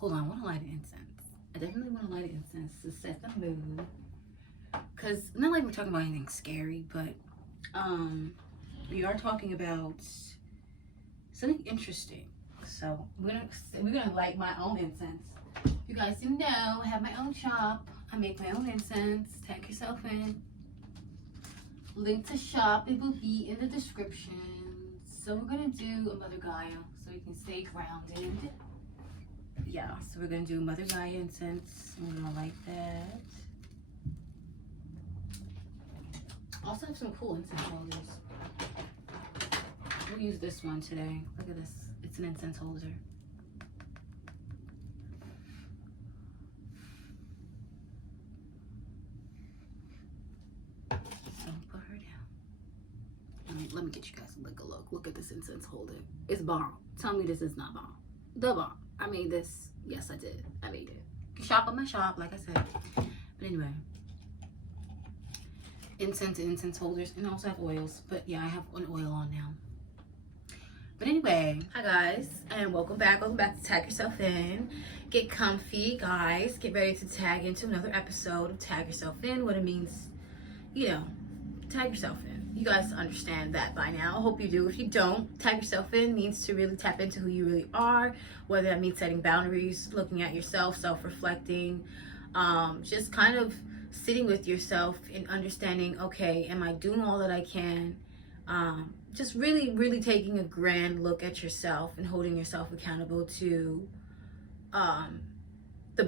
Hold on, I want to light an incense. I definitely want to light an incense to set the mood. Because, not like we're talking about anything scary, but we are talking about something interesting. So we're gonna light my own incense. You guys didn't know, I have my own shop. I make my own incense. Tag yourself in. Link to shop, it will be in the description. So we're gonna do a Mother Gaia so we can stay grounded. Yeah, so we're gonna do Mother Gaia incense. I'm gonna light that. Also have some cool incense holders. We'll use this one today. Look at this. It's an incense holder. So put her down. Let me get you guys a look. Look at this incense holder. It's bomb. Tell me this is not bomb. The bomb. I made this. Yes, I did. I made it. You can shop at my shop, like I said. But anyway. Incense and incense holders. And I also have oils. But yeah, I have an oil on now. But anyway, hi guys, and welcome back. Welcome back to Tag Yourself In. Get comfy, guys. Get ready to tag into another episode of Tag Yourself In. What it means, you know, tag yourself in. You guys understand that by now. I hope you do. If you don't, tag yourself in means to really tap into who you really are. Whether that means setting boundaries, looking at yourself, self-reflecting, just kind of sitting with yourself and understanding, okay, am I doing all that I can? Just really taking a grand look at yourself and holding yourself accountable to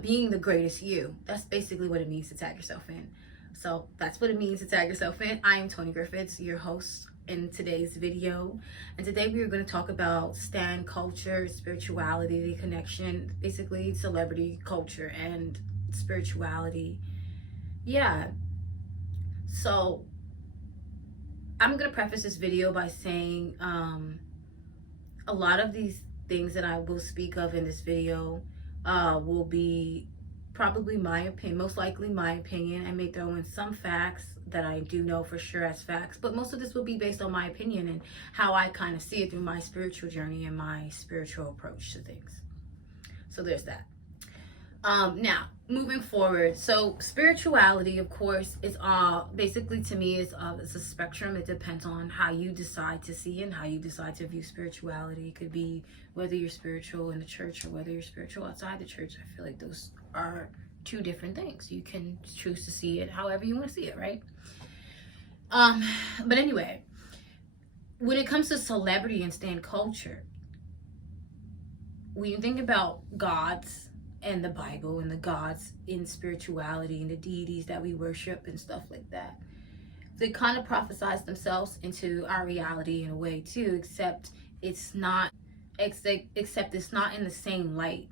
being the greatest you. That's basically what it means to tag yourself in. So that's what it means to tag yourself in. I am Tony Griffiths, your host in today's video. And today we are going to talk about stan culture, spirituality, the connection, basically celebrity culture and spirituality. Yeah. So I'm going to preface this video by saying a lot of these things that I will speak of in this video will be probably my opinion, most likely my opinion. I may throw in some facts that I do know for sure as facts, but most of this will be based on my opinion and how I kind of see it through my spiritual journey and my spiritual approach to things. So there's that. Now, moving forward, so spirituality, of course, is basically to me is it's a spectrum. It depends on how you decide to see and how you decide to view spirituality. It could be whether you're spiritual in the church or whether you're spiritual outside the church. I feel like those are two different things. You can choose to see it however you want to see it, right? But anyway, when it comes to celebrity and stan culture, when you think about gods and the Bible and the gods in spirituality and the deities that we worship and stuff like that, they kind of prophesize themselves into our reality in a way too, except it's not in the same light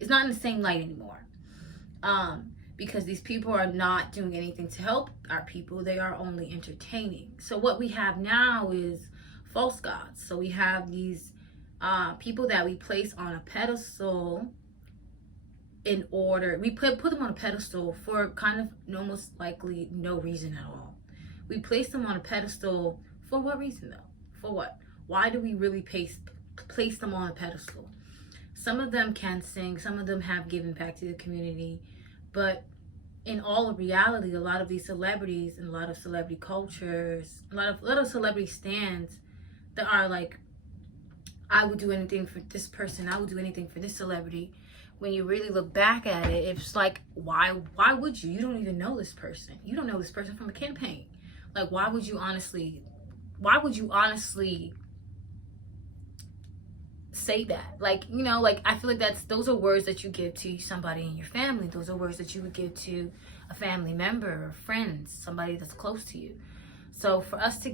it's not in the same light anymore, because these people are not doing anything to help our people. They are only entertaining. So what we have now is false gods. So we have these people that we place on a pedestal we put them on a pedestal for kind of almost likely no reason at all. We place them on a pedestal for what reason though? For what? Why do we really place them on a pedestal? Some of them can sing, some of them have given back to the community, but in all of reality, a lot of these celebrities and a lot of celebrity cultures, a lot of celebrity stands that are like, I would do anything for this person, I would do anything for this celebrity. When you really look back at it, it's like, why would you? You don't even know this person. You don't know this person from a campaign. Like, why would you honestly say that? Like, you know, like, I feel like those are words that you give to somebody in your family. Those are words that you would give to a family member or friends, somebody that's close to you. So for us to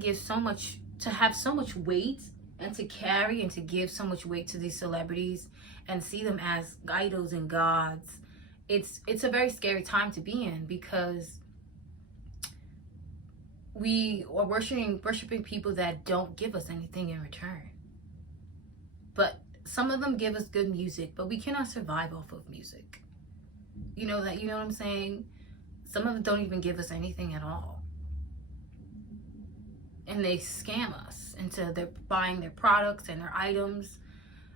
have so much weight and to carry and to give so much weight to these celebrities and see them as idols and gods, it's a very scary time to be in, because we are worshiping people that don't give us anything in return. But some of them give us good music, but we cannot survive off of music. You know what I'm saying? Some of them don't even give us anything at all. And they scam us into buying their products and their items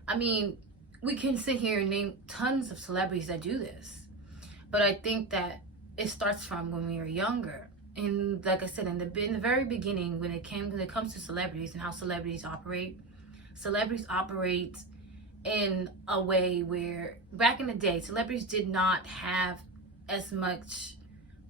I mean, we can sit here and name tons of celebrities that do this, but I think that it starts from when we were younger. And like I said, in the very beginning, when it comes to celebrities and how celebrities operate in a way where back in the day, celebrities did not have as much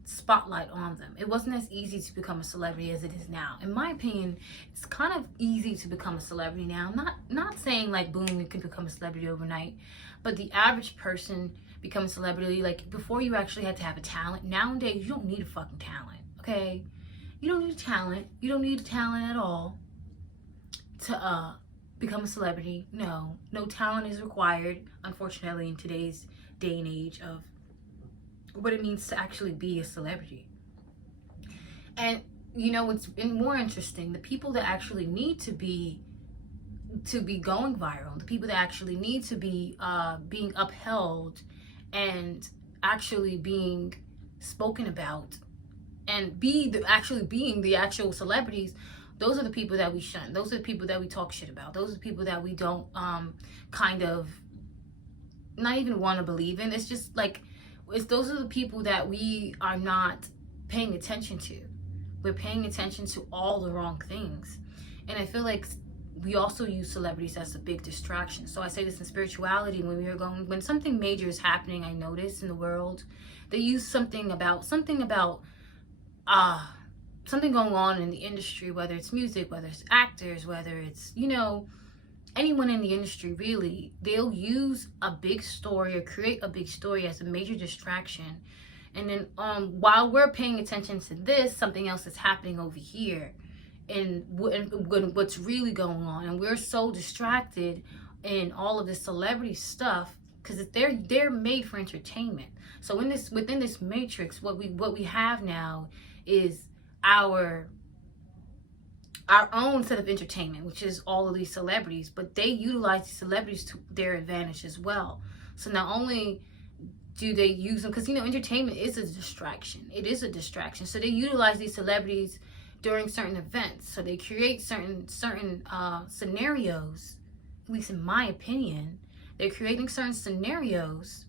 spotlight on them. It wasn't as easy to become a celebrity as it is now. In my opinion, it's kind of easy to become a celebrity now. Not saying like boom, you can become a celebrity overnight, but the average person become a celebrity like before you actually had to have a talent. Nowadays, you don't need a fucking talent, okay? You don't need a talent. You don't need a talent at all to become a celebrity. No talent is required, unfortunately, in today's day and age of what it means to actually be a celebrity. And you know what's more interesting, the people that actually need to be going viral, the people that actually need to be being upheld and actually being spoken about and actually being the actual celebrities, those are the people that we shun. Those are the people that we talk shit about. Those are the people that we don't kind of not even want to believe in. It's just like those are the people that we are not paying attention to. We're paying attention to all the wrong things. And I feel like we also use celebrities as a big distraction. So I say this in spirituality, when something major is happening, I notice in the world, they use something about something going on in the industry, whether it's music, whether it's actors, whether it's, you know, anyone in the industry, really. They'll use a big story or create a big story as a major distraction. And then while we're paying attention to this, something else is happening over here and what's really going on. And we're so distracted in all of this celebrity stuff because they're made for entertainment. So within this matrix, what we have now is our own set of entertainment, which is all of these celebrities, but they utilize these celebrities to their advantage as well. So not only do they use them, because, you know, entertainment is a distraction. It is a distraction. So they utilize these celebrities during certain events. So they create certain scenarios, at least in my opinion, they're creating certain scenarios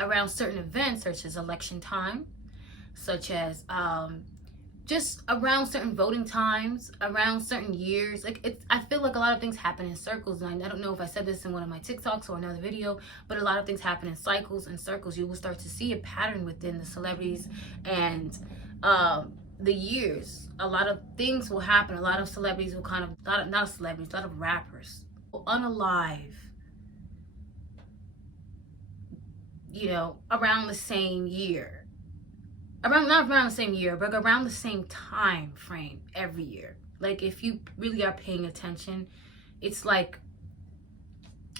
around certain events, such as election time, such as just around certain voting times, around certain years. Like I feel like a lot of things happen in circles. And I don't know if I said this in one of my TikToks or another video, but a lot of things happen in cycles and circles. You will start to see a pattern within the celebrities and the years. A lot of things will happen. A lot of celebrities will a lot of rappers will unalive, you know, around the same year. Not around the same year, but around the same time frame every year. Like, if you really are paying attention, it's like,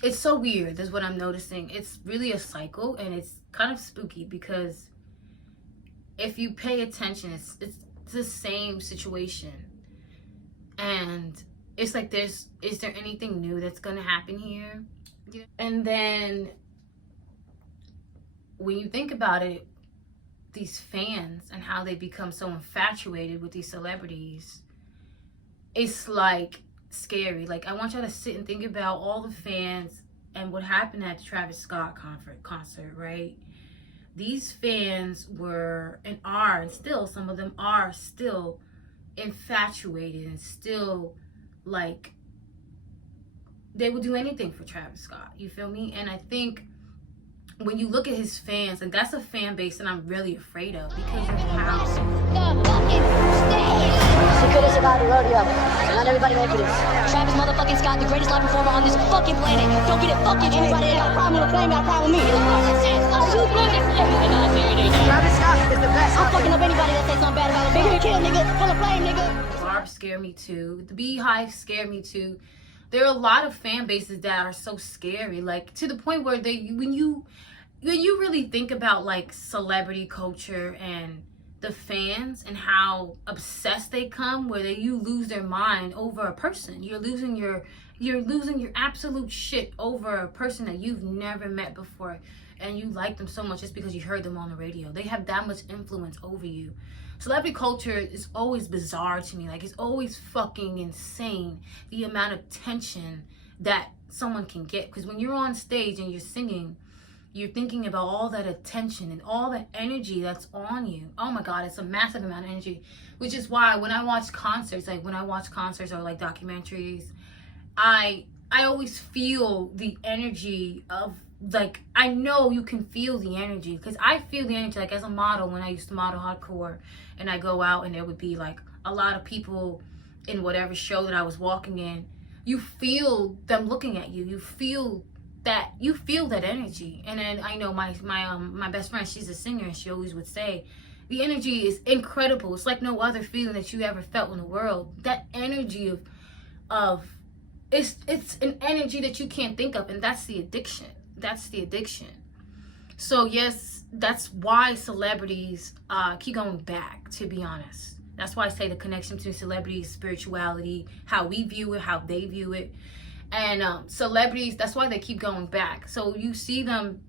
it's so weird. That's what I'm noticing. It's really a cycle, and it's kind of spooky because if you pay attention, it's the same situation. And it's like, is there anything new that's going to happen here? And then when you think about it, these fans and how they become so infatuated with these celebrities, it's like scary. Like, I want y'all to sit and think about all the fans and what happened at the Travis Scott concert, right? These fans were and are, and still some of them are still infatuated and still like they would do anything for Travis Scott. You feel me? And I think when you look at his fans, and that's a fan base that I'm really afraid of because of how Secret about the rodeo. Not everybody ready for this. Travis motherfucking Scott, the greatest live performer on this fucking planet. Don't get it fucking anybody that got a problem with a flame, got a problem with me. Travis Scott is the best. I'm fucking up anybody that says something bad about him. Bigger kill, nigga. Full of flame, nigga. Barbs scare me too. The Beehive scare me too. There are a lot of fan bases that are so scary, like to the point where when you really think about like celebrity culture and the fans and how obsessed they come, where you lose their mind over a person. You're losing your absolute shit over a person that you've never met before, and you like them so much just because you heard them on the radio. They have that much influence over you. Celebrity culture is always bizarre to me. Like, it's always fucking insane the amount of tension that someone can get. Because when you're on stage and you're singing, you're thinking about all that attention and all the energy that's on you. Oh my God, it's a massive amount of energy. Which is why when I watch concerts, like when I watch concerts or like documentaries, I always feel the energy of, like, I know you can feel the energy, because I feel the energy. Like as a model, when I used to model hardcore, and I go out and there would be like a lot of people in whatever show that I was walking in, you feel them looking at you. You feel that energy. And then I know my best friend, she's a singer, and she always would say the energy is incredible. It's like no other feeling that you ever felt in the world. That energy of it's an energy that you can't think of, and that's the addiction. So yes, that's why celebrities keep going back, to be honest. That's why I say the connection between celebrities, spirituality, how we view it, how they view it. And celebrities, that's why they keep going back. So you see them,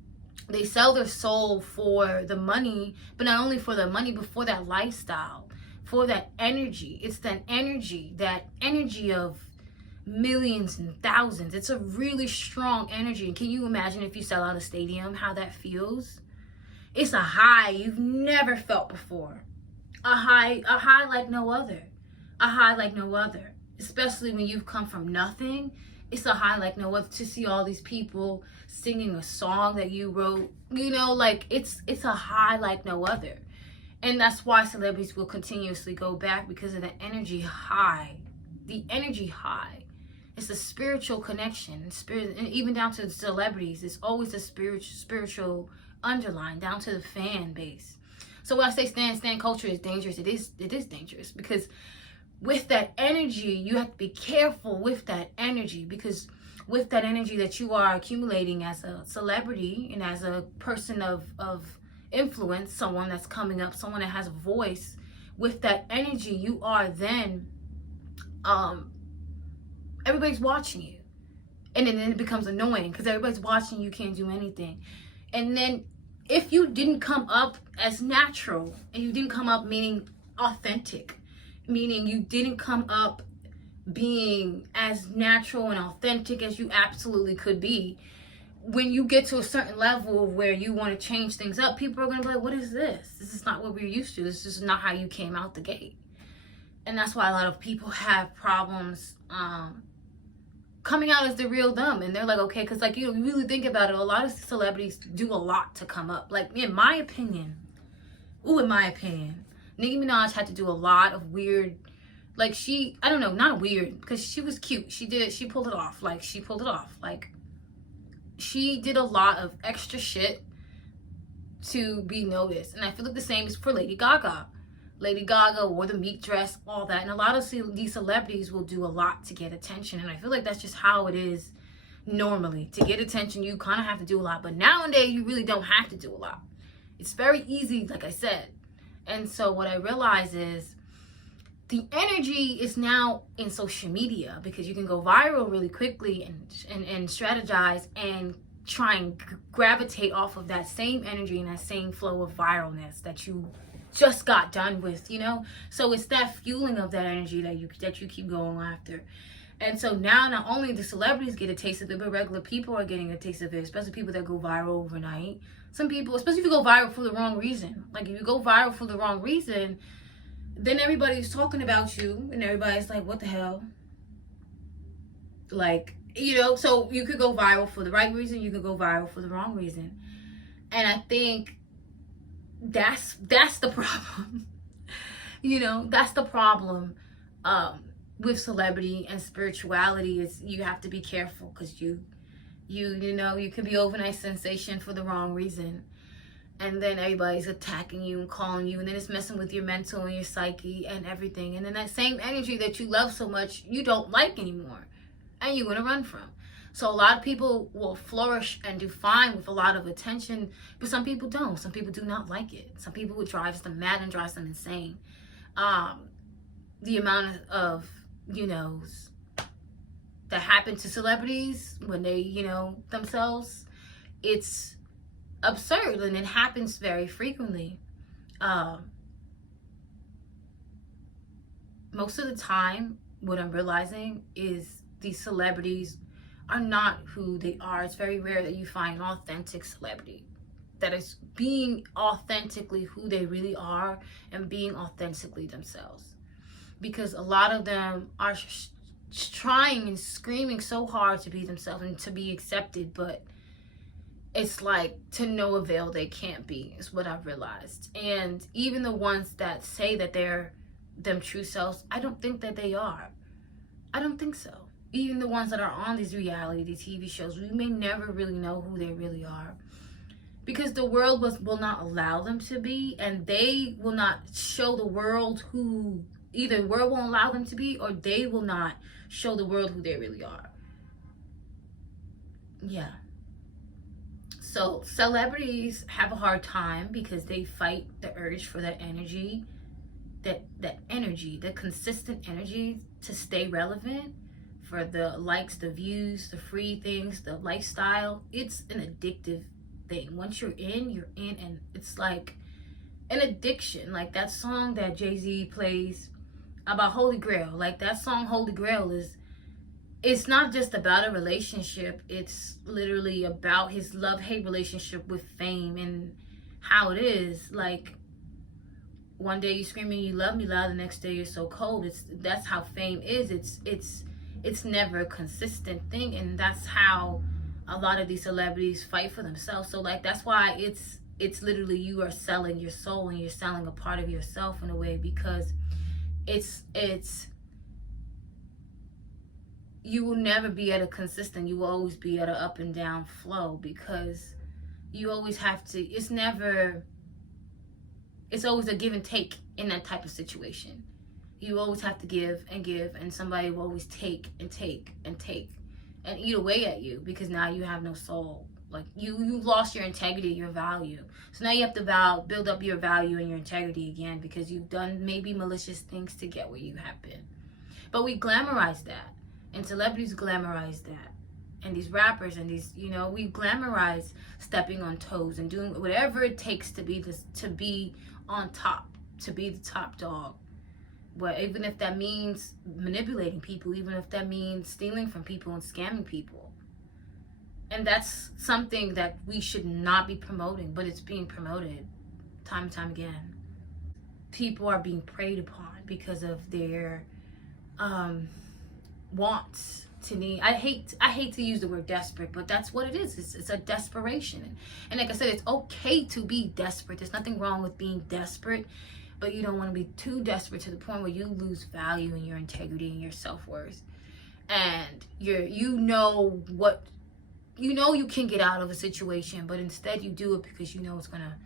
they sell their soul for the money, but not only for the money, but for that lifestyle, for that energy. It's that energy of millions and thousands. It's a really strong energy. And can you imagine if you sell out a stadium, how that feels? It's a high you've never felt before. A high like no other. A high like no other. Especially when you've come from nothing. It's a high like no other to see all these people singing a song that you wrote. You know, like it's a high like no other. And that's why celebrities will continuously go back, because of the energy high. The energy high. It's a spiritual connection. Spirit, and even down to the celebrities, it's always a spiritual underline down to the fan base. So when I say stan culture is dangerous, it is dangerous, because with that energy, you have to be careful with that energy, because with that energy that you are accumulating as a celebrity and as a person of influence, someone that's coming up, someone that has a voice, with that energy, you are then everybody's watching you. And then it becomes annoying, because everybody's watching you, can't do anything. And then if you didn't come up as natural, and you didn't come up meaning authentic, meaning you didn't come up being as natural and authentic as you absolutely could be, when you get to a certain level where you want to change things up, people are going to be like, what is this? This is not what we're used to. This is not how you came out the gate. And that's why a lot of people have problems coming out as the real them. And they're like, okay, because like, you really think about it, a lot of celebrities do a lot to come up. Like, in my opinion, Nicki Minaj had to do a lot of weird, like I don't know, not weird, because she was cute. She pulled it off. Like, she did a lot of extra shit to be noticed. And I feel like the same is for Lady Gaga. Lady Gaga wore the meat dress, all that. And a lot of these celebrities will do a lot to get attention. And I feel like that's just how it is normally. To get attention, you kind of have to do a lot. But nowadays, you really don't have to do a lot. It's very easy, like I said. And so what I realize is the energy is now in social media, because you can go viral really quickly and strategize and try and gravitate off of that same energy and that same flow of viralness that you just got done with, you know? So it's that fueling of that energy that you keep going after. And so now not only do celebrities get a taste of it, but regular people are getting a taste of it, especially people that go viral overnight. Some people, especially if you go viral for the wrong reason. Like, if you go viral for the wrong reason, then everybody's talking about you, and everybody's like, what the hell? Like, you know, so you could go viral for the right reason, you could go viral for the wrong reason. And I think that's the problem. You know, that's the problem with celebrity and spirituality, is you have to be careful, because you know, you can be overnight sensation for the wrong reason, and then everybody's attacking you and calling you, and then it's messing with your mental and your psyche and everything. And then that same energy that you love so much, you don't like anymore, and you want to run from. So a lot of people will flourish and do fine with a lot of attention, but some people don't. Some people do not like it. Some people, it drives them mad and drives them insane. The amount of, you know, that happen to celebrities when they, you know, themselves, it's absurd, and it happens very frequently. Most of the time, what I'm realizing is these celebrities are not who they are. It's very rare that you find an authentic celebrity that is being authentically who they really are and being authentically themselves. Because a lot of them are trying and screaming so hard to be themselves and to be accepted, but it's like to no avail. They can't be, is what I've realized. And even the ones that say that they're them true selves, I don't think that they are. I don't think so. Even the ones that are on these reality TV shows, we may never really know who they really are, because the world will not allow them to be, and they will not show the world who, either the world won't allow them to be, or they will not show the world who they really are. Yeah. So celebrities have a hard time because they fight the urge for that energy, that energy, the consistent energy to stay relevant, for the likes, the views, the free things, the lifestyle. It's an addictive thing. Once you're in, and it's like an addiction. Like that song that Jay-Z plays about Holy Grail. Like that song Holy Grail it's not just about a relationship. It's literally about his love-hate relationship with fame and how it is. Like one day you're screaming you love me loud, the next day you're so cold. That's how fame is. It's never a consistent thing, and that's how a lot of these celebrities fight for themselves. So like that's why it's literally you are selling your soul and you're selling a part of yourself in a way, because it's you will never be at a consistent, you will always be at an up and down flow, because you always have to, it's always a give and take in that type of situation. You always have to give, and somebody will always take and take and take and eat away at you, because now you have no soul. Like you lost your integrity, your value. So now you have to build up your value and your integrity again, because you've done maybe malicious things to get where you have been. But we glamorize that, and celebrities glamorize that, and these rappers and these, we glamorize stepping on toes and doing whatever it takes to be on top, to be the top dog. But even if that means manipulating people, even if that means stealing from people and scamming people. And that's something that we should not be promoting, but it's being promoted time and time again. People are being preyed upon because of their wants to need. I hate to use the word desperate, but that's what it is. It's a desperation. And like I said, it's okay to be desperate. There's nothing wrong with being desperate, but you don't want to be too desperate to the point where you lose value in your integrity and your self-worth. And you can get out of a situation, but instead you do it because you know it's gonna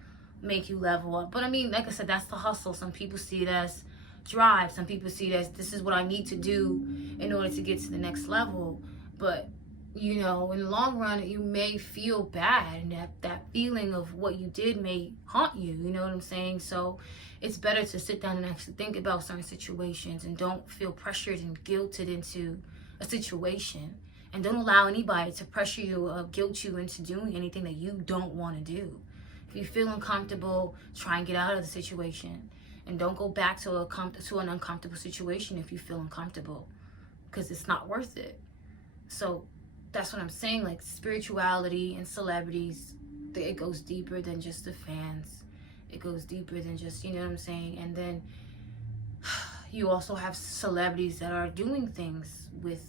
make you level up. But I mean, like I said, that's the hustle. Some people see it as drive. Some people see it as, this is what I need to do in order to get to the next level. But in the long run, you may feel bad, and that feeling of what you did may haunt you. You know what I'm saying? So it's better to sit down and actually think about certain situations, and don't feel pressured and guilted into a situation, and don't allow anybody to pressure you or guilt you into doing anything that you don't want to do. If you feel uncomfortable, try and get out of the situation, and don't go back to an uncomfortable situation if you feel uncomfortable, because it's not worth it. So that's what I'm saying. Like spirituality and celebrities, it goes deeper than just the fans. It goes deeper than just, you know what I'm saying? And then you also have celebrities that are doing things with,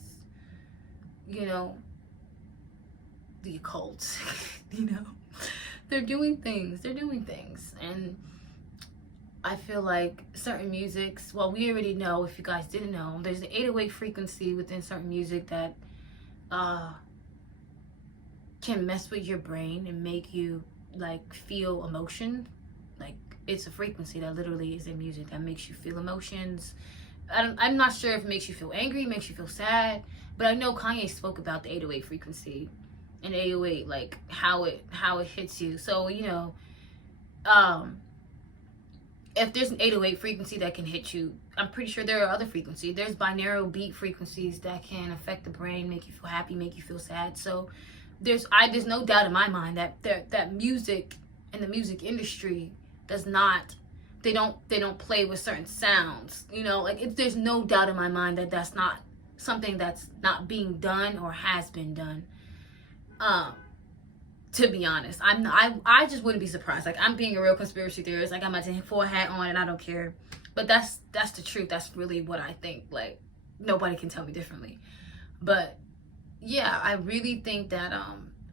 the occult. They're doing things. And I feel like certain musics, well, we already know, if you guys didn't know, there's an 808 frequency within certain music that can mess with your brain and make you like feel emotion. Like it's a frequency that literally is in music that makes you feel emotions. I'm not sure if it makes you feel angry, makes you feel sad, but I know Kanye spoke about the 808 frequency and 808, like how it hits you. So if there's an 808 frequency that can hit you, I'm pretty sure there are other frequencies. There's binaural beat frequencies that can affect the brain, make you feel happy, make you feel sad. So there's no doubt in my mind that music and the music industry does not, they don't play with certain sounds. There's no doubt in my mind that that's not something that's not being done or has been done. To be honest, I just wouldn't be surprised. Like, I'm being a real conspiracy theorist. Like, I'm about to full hat on and I don't care. But that's the truth. That's really what I think. Like, nobody can tell me differently. But yeah, I really think that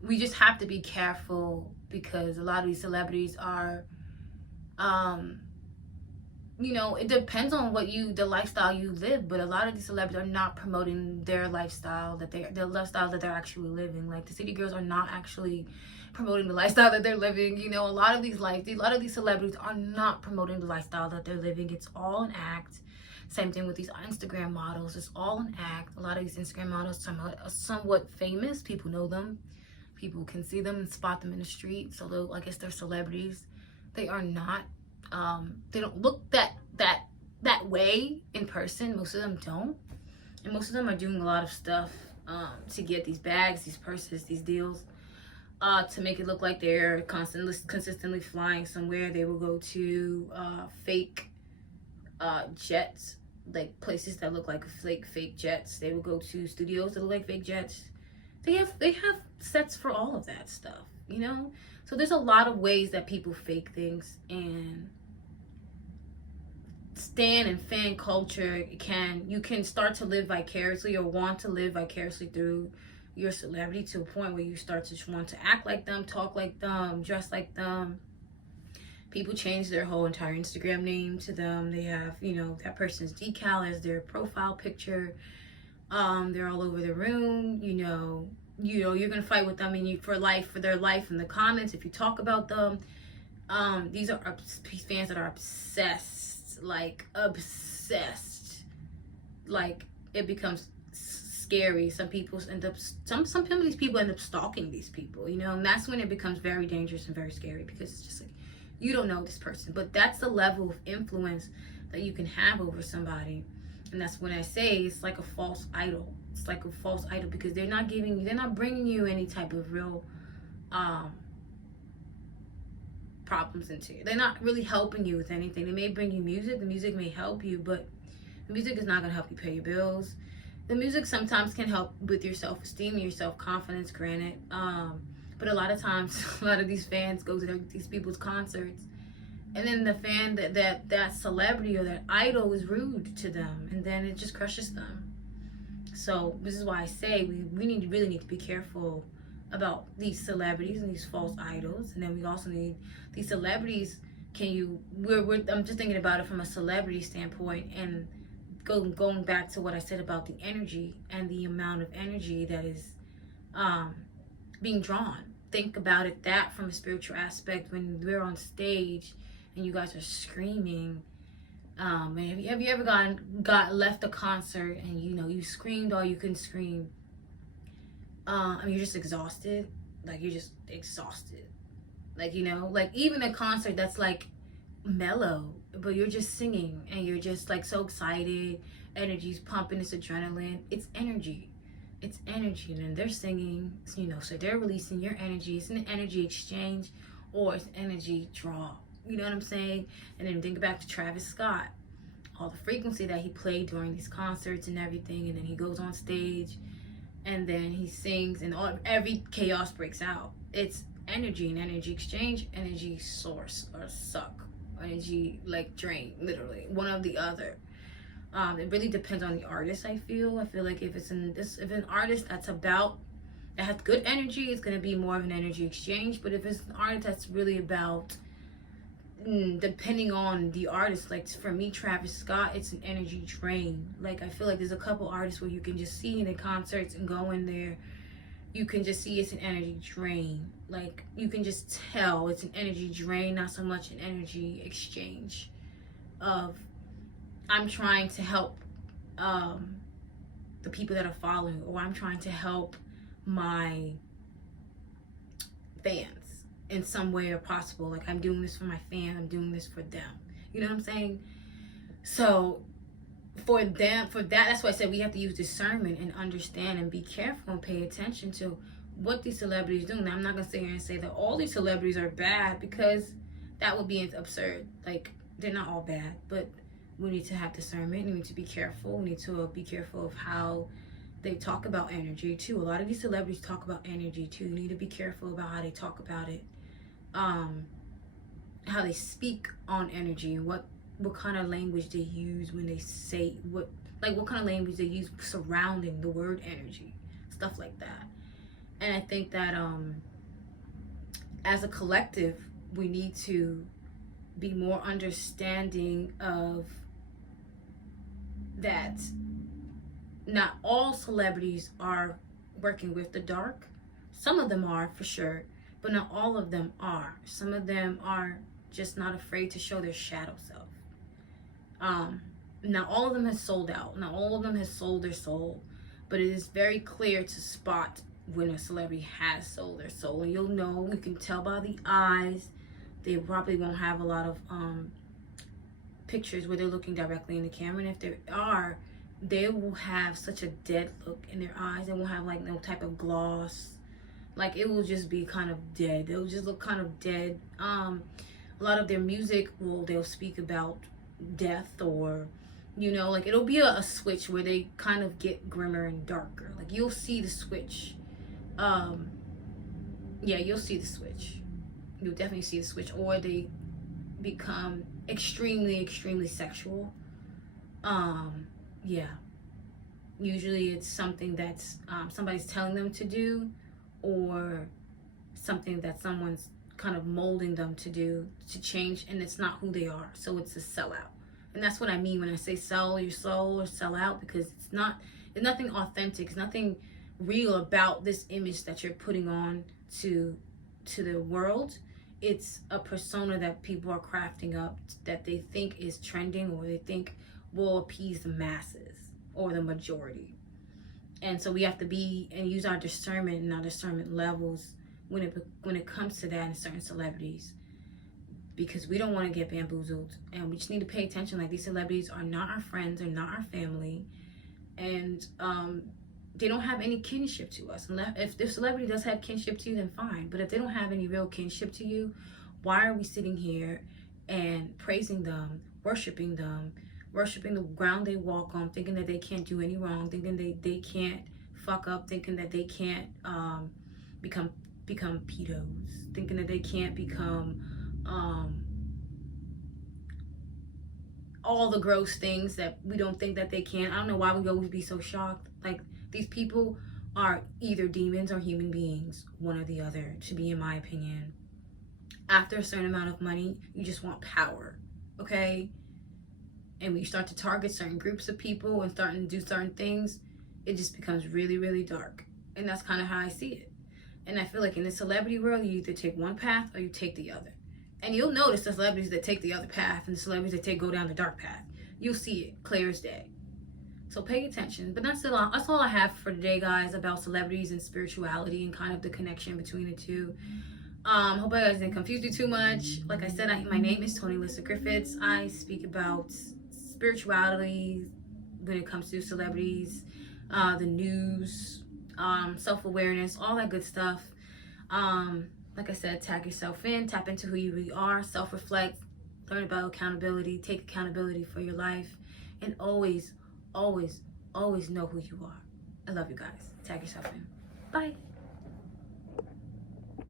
we just have to be careful, because a lot of these celebrities are you know, it depends on the lifestyle you live, but a lot of these celebrities are not promoting their lifestyle, their lifestyle that they're actually living. Like, the city girls are not actually promoting the lifestyle that they're living. You know, a lot of these celebrities are not promoting the lifestyle that they're living. It's all an act. Same thing with these Instagram models. It's all an act. A lot of these Instagram models are somewhat famous. People know them. People can see them and spot them in the street. So I guess they're celebrities. They are not. They don't look that way in person. Most of them don't, and most of them are doing a lot of stuff to get these bags, these purses, these deals, to make it look like they're consistently flying somewhere. They will go to fake jets, like places that look like fake jets. They will go to studios that look like fake jets. They have sets for all of that stuff, you know. So there's a lot of ways that people fake things, and stan and fan culture you can start to live vicariously, or want to live vicariously through your celebrity, to a point where you start to want to act like them, talk like them, dress like them. People change their whole entire Instagram name to them. They have, you know, that person's decal as their profile picture. They're all over the room. You know, you're gonna fight with them for their life in the comments if you talk about them. These are fans that are obsessed, like it becomes scary. Some of these people end up stalking these people, you know, and that's when it becomes very dangerous and very scary, because it's just like, you don't know this person, but that's the level of influence that you can have over somebody. And that's when I say it's like a false idol. It's like a false idol, because they're not bringing you any type of real problems into you. They're not really helping you with anything. They may bring you music. The music may help you, but the music is not going to help you pay your bills. The music sometimes can help with your self-esteem and your self-confidence, granted. But a lot of times, a lot of these fans go to these people's concerts, and then the fan that celebrity or that idol is rude to them, and then it just crushes them. So this is why I say we really need to be careful about these celebrities and these false idols. And then we also need these celebrities. I'm just thinking about it from a celebrity standpoint, and going back to what I said about the energy and the amount of energy that is being drawn. Think about it that from a spiritual aspect, when we're on stage and you guys are screaming. And have you ever left a concert and you screamed all you can scream? You're just exhausted. Like, you're just exhausted. Like, like even a concert that's like mellow, but you're just singing and you're just like so excited. Energy's pumping. It's adrenaline. It's energy. It's energy, and then they're singing, so they're releasing your energy. It's an energy exchange, or it's energy draw. You know what I'm saying? And then think back to Travis Scott, all the frequency that he played during these concerts and everything, and then he goes on stage, and then he sings, and every chaos breaks out. It's energy and energy exchange, energy source or suck, energy like drain, literally one or the other. It really depends on the artist. I feel like if an artist that has good energy, it's going to be more of an energy exchange. But if it's an artist that's really about, depending on the artist, like for me, Travis Scott, it's an energy drain. Like, I feel like there's a couple artists where you can just see in the concerts and go in there, you can just see it's an energy drain. Like, you can just tell it's an energy drain, not so much an energy exchange of, I'm trying to help the people that are following, or I'm trying to help my fans in some way or possible. Like, I'm doing this for my fan, I'm doing this for them. You know what I'm saying? So for that's why I said we have to use discernment and understand and be careful and pay attention to what these celebrities do. Now, I'm not gonna sit here and say that all these celebrities are bad, because that would be absurd. Like, they're not all bad, but we need to have discernment. We need to be careful. We need to be careful of how they talk about energy too. A lot of these celebrities talk about energy too. You need to be careful about how they talk about it, how they speak on energy, and what kind of language they use when they say what kind of language they use surrounding the word energy, stuff like that. And I think that as a collective, we need to be more understanding of that. Not all celebrities are working with the dark. Some of them are, for sure, but not all of them are. Some of them are just not afraid to show their shadow self. Not all of them has sold out. Not all of them has sold their soul, but it is very clear to spot when a celebrity has sold their soul. And you'll know, you can tell by the eyes. They probably won't have a lot of pictures where they're looking directly in the camera. And if there are, they will have such a dead look in their eyes. They won't have like no type of gloss. Like, it will just be kind of dead. They'll just look kind of dead. A lot of their music they'll speak about death, or like it'll be a switch where they kind of get grimmer and darker. Like, you'll see the switch. You'll see the switch. You'll definitely see the switch. Or they become extremely sexual. Usually it's something that's somebody's telling them to do, or something that someone's kind of molding them to do, to change, and it's not who they are. So it's a sellout. And that's what I mean when I say sell your soul or sell out, because it's nothing authentic. It's nothing real about this image that you're putting on to the world. It's a persona that people are crafting up that they think is trending, or they think will appease the masses or the majority. And so we have to be and use our discernment and our discernment levels when it comes to that in certain celebrities, because we don't want to get bamboozled, and we just need to pay attention. Like, these celebrities are not our friends, they're not our family, and they don't have any kinship to us. If the celebrity does have kinship to you, then fine. But if they don't have any real kinship to you, why are we sitting here and praising them, worshiping the ground they walk on, thinking that they can't do any wrong, thinking they can't fuck up, thinking that they can't become pedos, thinking that they can't become all the gross things that we don't think that they can. I don't know why we always be so shocked. Like, these people are either demons or human beings, one or the other, to be in my opinion. After a certain amount of money, you just want power, okay? And when you start to target certain groups of people and starting to do certain things, it just becomes really dark. And that's kind of how I see it. And I feel like in the celebrity world, you either take one path or you take the other. And you'll notice the celebrities that take the other path and the celebrities that go down the dark path. You'll see it clear as day. So pay attention. But that's all I have for today, guys, about celebrities and spirituality and kind of the connection between the two. Hope I guys didn't confuse you too much. Like I said, my name is Tony Lissa Griffiths. I speak about spirituality when it comes to celebrities, the news, self-awareness, all that good stuff. Like I said, tag yourself in, tap into who you really are, self-reflect, learn about accountability, take accountability for your life, and always know who you are. I love you guys. Tag yourself in. Bye.